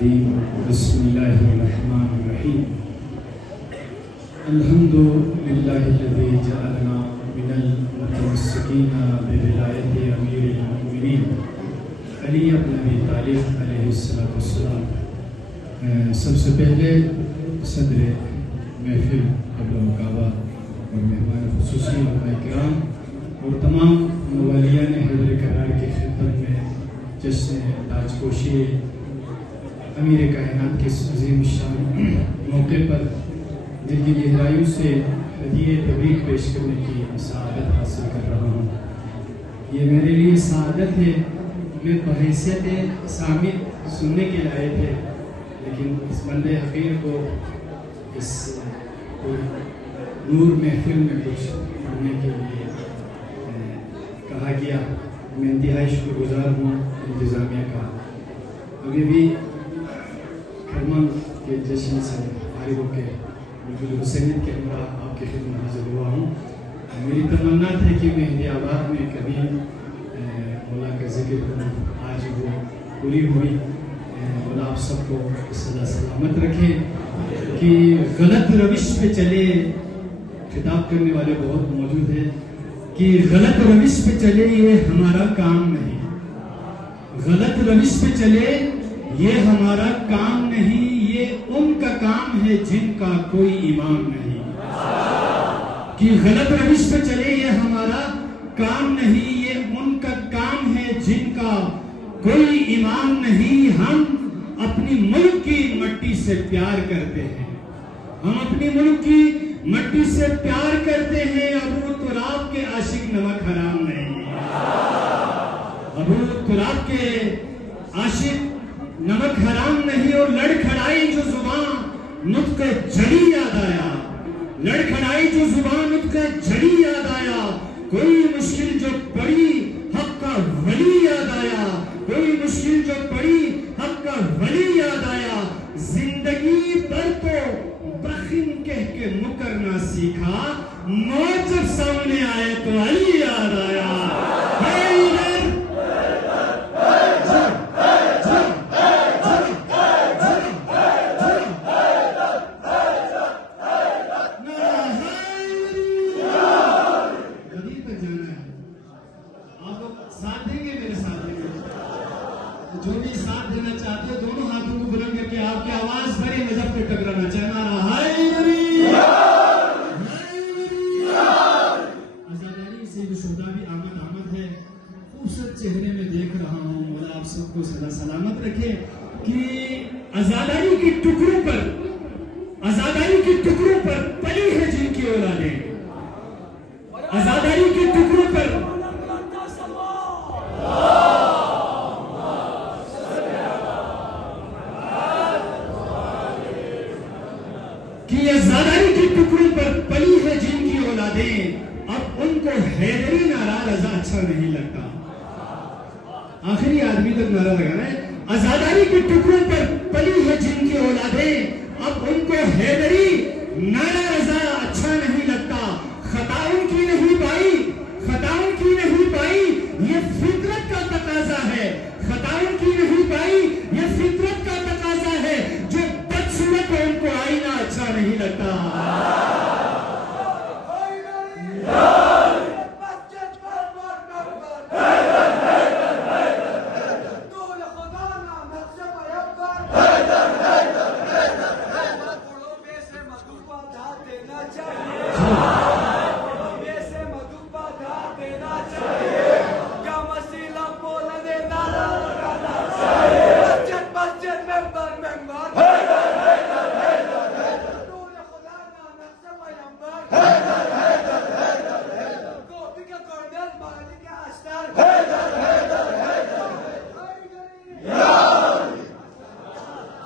بسم اللہ الرحمن الرحیم الحمد للہ الذی جعلنا من المتمسکین بولایت امیر المؤمنین علی بن ابی طالب علیہ السلام۔ سب سے پہلے صدر محفل قبل مقابہ اور مہمان خصوصی علماء کرام اور تمام موالیان حیدر کرار کی خدمت میں جشن تاج پوشی امیر کائنات کے اس عظیم شان موقع پر دل کی گہرائیوں سے ہدیہ تبریک پیش کرنے کی سعادت حاصل کر رہا ہوں۔ یہ میرے لیے سعادت ہے، میں بحیثیت سامع سننے کے لائے تھے، لیکن اس بندے حقیر کو اس نور محفل میں کچھ پڑھنے کے لیے کہا گیا۔ میں انتہائی شکر گزار ہوں انتظامیہ کا۔ ابھی بھی کرمان کے جشن سے فارغ ہو کے بالکل حسینیت کے ہمراہ آپ کی خدمت حاضر ہوا ہوں۔ میری تمنا تھا کہ میں ہندی آباد میں کبھی مولا کا ذکر کروں، آج وہ پوری ہوئی۔ مولا آپ سب کو صدا سلامت رکھے کہ غلط روش پہ چلے، خطاب کرنے والے بہت موجود ہیں، کہ غلط روش پہ چلے یہ ہمارا کام نہیں، غلط روش پہ چلے یہ ہمارا کام نہیں، یہ ان کا کام ہے جن کا کوئی امام نہیں۔ کہ غلط روش پہ چلے یہ ہمارا کام نہیں، یہ ان کا کام ہے جن کا کوئی امام نہیں۔ ہم اپنی ملک کی مٹی سے پیار کرتے ہیں، ہم اپنی ملک کی مٹی سے پیار کرتے ہیں۔ ابو تراب کے عاشق نمک حرام نہیں، ابو تراب کے عاشق نمک حرام نہیں۔ اور لڑکھڑائی جو زبان نطق جلی یاد آیا، لڑکھڑائی جو زبان نطق جلی یاد آیا۔ کوئی مشکل جو پڑی حق کا ولی یاد آیا، کوئی مشکل جو پڑی حق کا ولی یاد آیا۔ زندگی پر تو بخن کہہ کے مکرنا سیکھا، موت جب سامنے آئے تو علی یاد آیا۔ جو بھی ساتھ دینا چاہتے ہیں دونوں ہاتھوں کو بلند کر کے آپ کی آواز بھری مذہب پہ ٹکرانا چاہنا رہا عزاداری سے جو شہداء بھی آمد ہے، خوبصورت چہرے میں دیکھ رہا ہوں۔ مولا آپ سب کو صدا سلامت رکھے کہ عزاداری کی ٹکڑوں پر، عزاداری کی ٹکڑوں پر پلی ہے جن کی اولادیں، عزاداری کی ٹکڑوں پر کہ عزاداری کی ٹکڑوں پر پلی ہے جن کی اولادیں، اب ان کو حیدری نعرہ رضا اچھا نہیں لگتا۔ آخری آدمی تک نعرہ لگانا ہے، عزاداری کی ٹکڑوں پر پلی ہے جن کی اولادیں، اب ان کو حیدری نعرہ رضا اچھا نہیں لگتا۔ خطاؤں کی نہیں پائی، خطاؤں کی نہیں پائی، یہ فطرت کا تقاضا ہے۔ خطاؤں کی نہیں پائی، یہ فطرت کا تقاضا ہے۔ جو بدصورت ہے ان کو آئینہ اچھا نہیں لگتا۔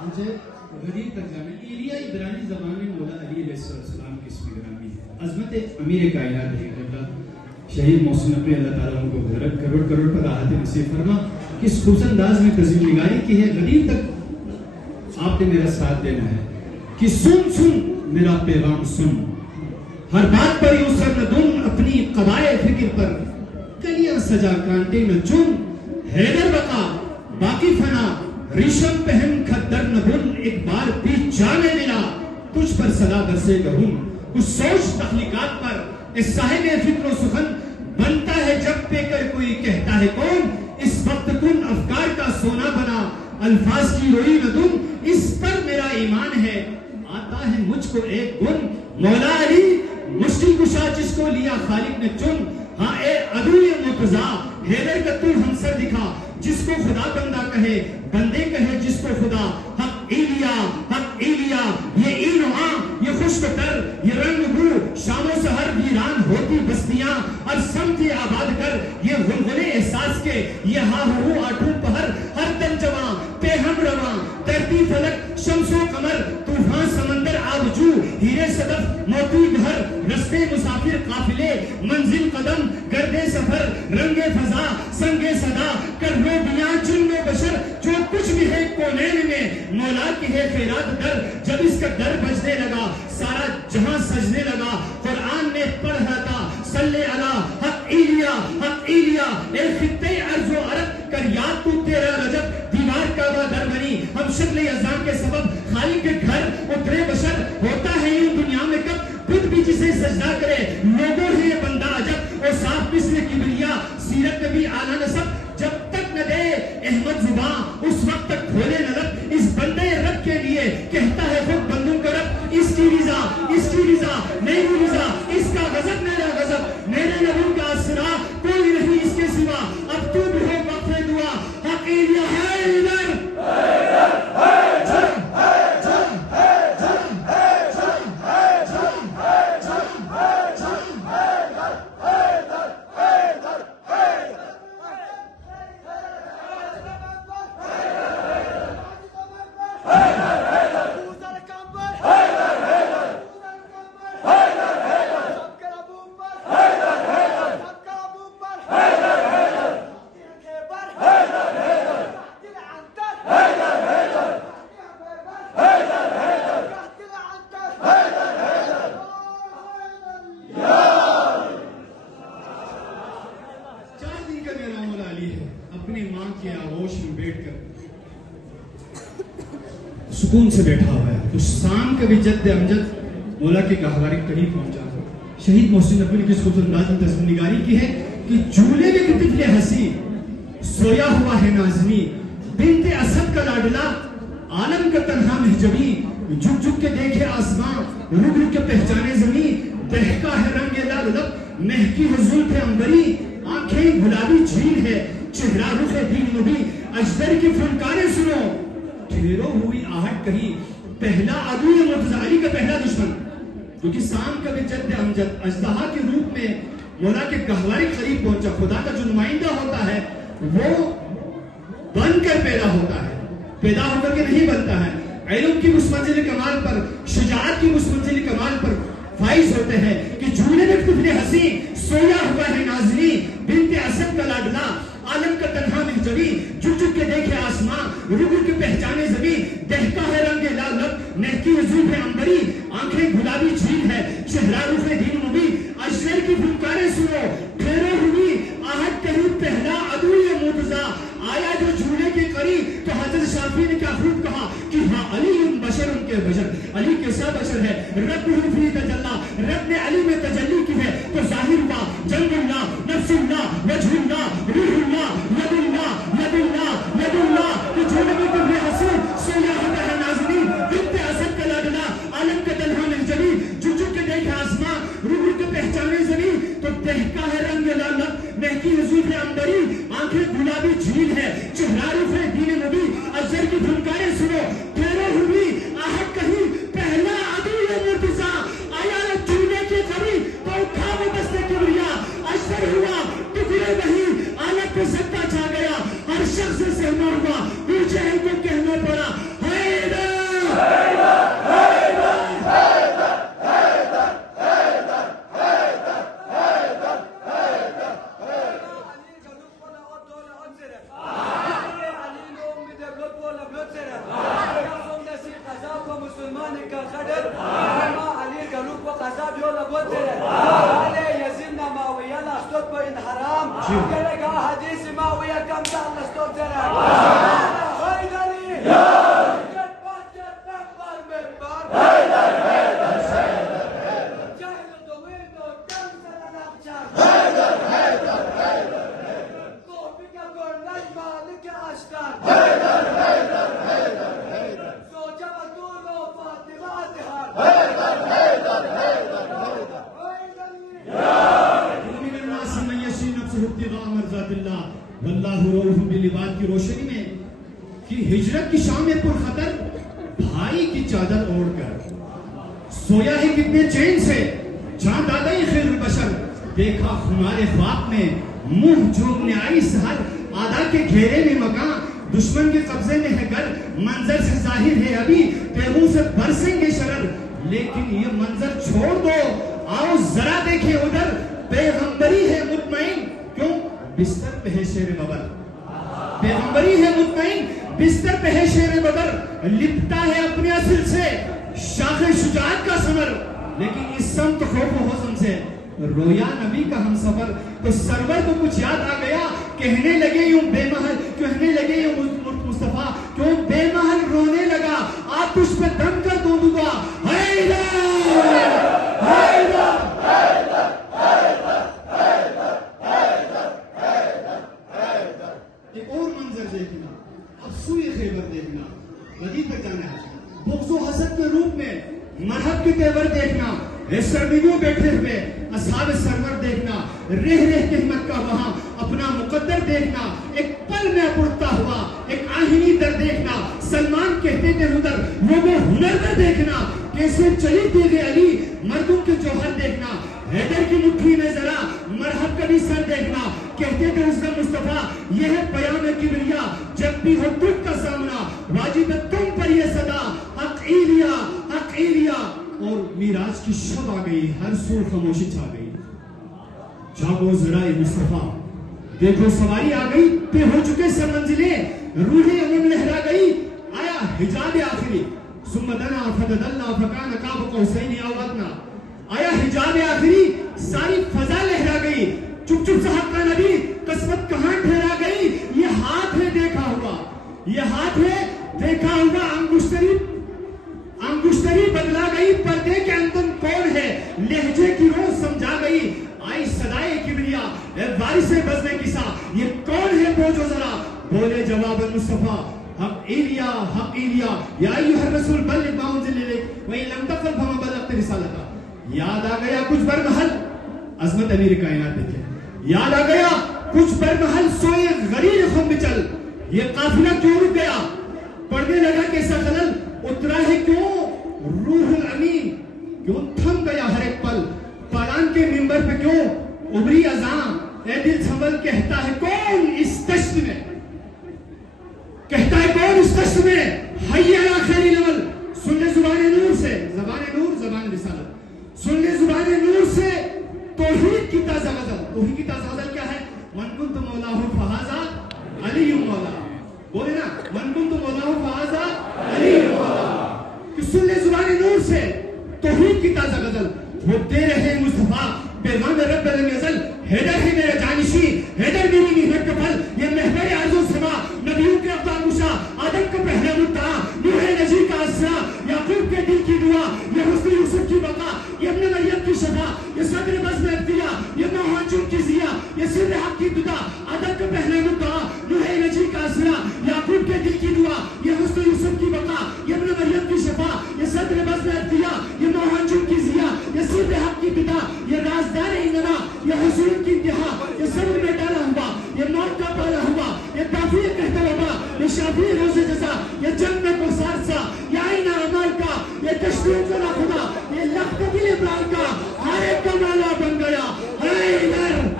مجھے غریب ترجمہ ایلیائی برانی زبان میں مولا علی علیہ السلام کی اسم گرامی ہے۔ عظمت امیر کائنات ہے شہید محسن اپنے اللہ تعالیٰ کو کروڑ کروڑ پر راحت نصیب فرما۔ کس خوش انداز میں تزویر نگاری کی ہے، غریب تک آپ نے میرا ساتھ دینا ہے کہ سن سن میرا پیغام سن، ہر بات پر یوں سر نہ دن، اپنی قضائے فکر پر کلیاں سجا کانٹے نہ چن۔ حیدر بقا باقی فنا ریشم پہن کھدر نبن ایک بار بھی جانے ملا تجھ پر صدا برسے گہوں کچھ سوچ تخلیقات پر اس صاحب فکر و سخن بنتا ہے جب پہ کر کوئی کہتا ہے کون اس وقت کن افکار کا سونا بنا الفاظ کی روئی نہ دن اس پر میرا ایمان ہے آتا ہے مجھ کو ایک گن مولا علی مشکل کشا جس کو لیا خالق نے چن ہاں اے عدوی مرتضی حیدر کا تو ہمسر دکھا جس کو خدا بندہ کہے بندے کہے جس کو خدا حق ایلیا یہ این و آن یہ خشک تر یہ رنگ بو شام و سحر ویران ہوتی بستیاں اور سمت آباد کر یہ غلغلے احساس کے یہ ہاں ہو آٹھوں پہر ہر دم جوان پہ ہم رواں ترتی فلک شمس و قمر طوفان سمندر آبجو ہیرے صدف موتی گھر رستے مسافر قافلے منزل قدم گردے سفر رنگ فضا سنگ صدا کرنے بیاں جن میں بشر جو کچھ بھی ہے کونین میں مولا کی ہے خیرات در جب اس کا در بجنے لگا سارا جہاں سجنے لگا قرآن میں پڑھ رہا تھا صلی اللہ حق ایلیا اے خطے ارض و عرب کر یاد تو تیرا رجب دیوار کعبہ در بنی ہم شکل اذان کے سبب خالق کے گھر اترے بشر ہوتا ہے یہ دنیا میں کب خود بھی جسے سجدہ کرے لوگوں ہے یہ بندہ عجب اور صاف مثل کبریا سیرت نبی اعلیٰ نسب جب تک نہ دے احمد زبان اس وقت تک کھولے نہ رب اس بندے رب کے لیے کہتا ہے خود بندوں کا رب اس کی رضا میری رضا اس کا غضب میرا غضب میرے نبی کا اسرا کوئی نہیں اس کے سوا اب تو بھی ہو وقف دعا حقیلیہ حیدر سکون سے بیٹھا ہوا ہے تو شام کا بھی جد امجد مولا کے گہوارے قریب پہنچا شہید محسن نقوی نے کس خوبصورت انداز میں تصویر نگاری کی ہے کہ جھولے میں کتنے کے ہنسی سویا ہوا ہے نازنی بنت اسد کا لاڈلا عالم کا تنہا محجبی جھک جھک کے دیکھے آسمان رک رک کے پہچانے زمین دہکا ہے رنگ لال لب مہکی ہے زلف عنبری آنکھیں گلابی جھیل ہے چہرہ رخ دین نبی اجدر کی فنکاریں سنو ٹھیرو ہوئی آہٹ کہیں پہلا عدو مرتضی علی کا پہلا دشمن جو کہ سام کا بھی جد امجد اژدہا کے روپ میں مولا کے گہوارے قریب پہنچا خدا کا جو نمائندہ ہوتا ہے وہ بن کر پیدا ہوتا ہے پیدا ہو کر کے نہیں بنتا ہے علم کی مسمنزل کمال پر شجاعت کی مسمنزل کمال پر فائز ہوتے ہیں کہ جھولے میں طفل حسین سویا ہوا ہے نازنی بنت اسد کا لاڈلا عالم کا تنہا محجبی جھک جھک کے دیکھے آسمان رک رک کے پہچانے زمین دہکا ہے رنگ لال لب مہکی ہے زلف عنبری آنکھیں گلابی جھیل ہے چہرہ رخ دین نبی اشعر کی فنکاریں سنو ٹھہرو ہوئی آہٹ کہیں پہلا عدو مرتضی آیا جو جھولے کے قریب تو حضرت شافعی نے کیا خوب کہا کہ ہاں علی بشر ان کے بشر علی کیسا بشر ہے رب فی تجلا رب نے علی میں تجلی کی ہے تو ظاہر ہوا جنگ اللہ نفس اللہ وجہ اللہ روح اللہ ید اللہ ید اللہ ید اللہ کہ جھولے میں تم نے حسین سویا ہوتا ہے نازنین بنت اسد کا لاڈلا عالم کا تنہا محجبی جھک جھک کے دیکھے آسمان رک رک کے پہچانے زمین تو دہکا ہے رنگ لال لب مہکی ہے زلف عنبری آنکھیں گلابی جھیل ہے چہرہ رخ دین نبی ازہر کی فنکاریں سنو ٹھہرو ہوئی آہٹ کہیں پہلا عدو مرتضی آیا جھولے کے قریب تو اٹھا وہ دست کبریا اشتر ہوا ٹکڑے نہیں آلت پہ سکتا چھا گیا ہر شخص سے سہما ہوا پیچھے ہی کو کہنا پڑا حیدر بات کی روشنی میں کہ ہجرت کی شام میں پرخطر بھائی کی چادر اوڑھ کر سویا ہے کتنے چین سے جہاں دادائی خیر البشر، دیکھا ہمارے خواب میں منہ جھومنے آئی سحر، آدھا کے گھیرے میں مکان دشمن کے قبضے میں ہے گھر، منظر سے ظاہر ہے ابھی تیغوں سے برسیں گے شرر، لیکن یہ منظر چھوڑ دو آؤ ذرا دیکھیں ادھر، پیغمبری ہے مطمئن کیوں بستر پہ ہے شیر ببر، پیغمبری ہے مطمئن بستر پہ ہے شیر ببر، لپٹا ہے اپنے اصل سے شاخ شجاعت کا ثمر، لیکن اس سمت خوف و حزن سے رویا نبی کا ہم سفر، تو سرور کو کچھ یاد آ گیا، کہنے لگے یوں بے محل، کہنے لگے یوں مصطفیٰ کیوں بے محل رونے لگا، آتش پہ دم کر دوں دعا، حیدر حیدر حیدر حیدر حیدر حیدر حیدر حیدر۔ ایک اور منظر دیکھنا، اب سوئے خیبر دیکھنا، ندی پہ جانا ہے، بغض و حسد کے روپ میں مرحب کے تیور دیکھنا، سرنگوں بیٹھے ہوئے اصحاب سرور دیکھنا، رہ رہ کے ہمت کا وہاں اپنا مقدر دیکھنا، ایک پل میں اڑتا ہوا ایک آہنی در دیکھنا، سلمان کہتے تھے ادھر وہ ہنر میں دیکھنا، کیسے چلی تیغ علی مردوں کے جوہر دیکھنا، حیدر کی مٹھی میں ذرا مرحب کا بھی سر دیکھنا، کہتے تھے اس کا مصطفیٰ یہ ہے پیام کبریا، جب بھی ہو دکھ کا سامنا واجب ہے تم پر یہ صدا، حق ایلیا حق ایلیا، اور میراج کی شب آ گئی، ہر سور خاموشی چھا گئی، جاگو ذرا مصطفیٰ دیکھو سواری آ گئی، پہ ہو چکے سب منزلیں، روح امم لہرا گئی، آیا حجاب آخری، ثم دنا فددلنا فکان قاب قوسین او ادنی، آیا حجاب آخری، ساری فضا لہرا گئی، چپ چپ سے حق کا نبی قسمت کہاں ٹھہرا گئی، یہ ہاتھ ہے دیکھا ہوا، یہ ہاتھ ہے دیکھا ہوا، انگشتری بدلا گئی، پردے کے اندر کون ہے، لہجے کی روح سمجھا گئی، آئی صدائے کبریا اے وارث بزم کسا، یہ کون ہے بوجھو ذرا، بولے جواب مصطفیٰ حق ایلیا یا ایھا الرسول بلغ ما انزل الیک وان لم تفعل فما بلغت رسالتہ۔ یاد آ گیا کچھ برمحل، عظمت امیر کائنات دیکھیں، یاد آ گیا کچھ برمحل سوئے غریر خم بچل، یہ قافلہ کیوں رک گیا، پڑھنے لگا کیسا خلل اترا ہے کیوں، روح الامین کیوں تھم گیا ہر ایک پل، پالان کے منبر پہ کیوں ابری اذان، اے دل سنبھل کہتا ہے کون اس دشت میں، کہتا ہے کون اس دشت میں، حی علی خیر العمل، سن لے زبان نور سے، زبان نور زبان رسالت، سن لے زبان نور سے توحید کی تازہ غزل، توحید کی تازہ غزل کیا ہے، من کنت مولاہ فہذا علی مولا، بولے نا من کنت مولاہ فہذا علی مولا، کہ سن لے زبان نور سے توحید کی تازہ غزل، وہ دے رہے مصطفیٰ پیغام رب لم یزل، حیدر ہے میرے جانشی، حیدر میری محنت کا پھل، یہ محور ارض و سما، نبیوں کے افضل مشا، آدم کا پہلا مدعا، نوح نجی کا اسرا، یعقوب کے دل کی دعا، یہ حسن یوسف کی بقا، یہ ابن مریم کی شفا، یہ صدر بزم ابتلا، یہ موہنجم کی ضیا، یہ سر حق کی دعا، آدم کا پہلا مدعا، نوح نجی کا اسرا، یعقوب کے دل کی دعا، یہ حسن یوسف کی بقا، یہ ابن مریم کی شفا، یہ صدر بزم ابتلا، یہ موہنجم کی ضیا، یہ سر حق کی دعا، یہ رازدار انما، یہ حضور کی انتہا، یہ صبر میں ڈالا ہوا، یہ موت کا پالا ہوا، یہ کافی کہتا ہوا، یہ شافی روز جزا، یہ جنگ میں کوسار سا، یہ آئینہ عمال کا، یہ تشکیل ذرا خدا، یہ لخت دل ابراہیم کا، ہر ایک کا مالا بن گیا، حیدر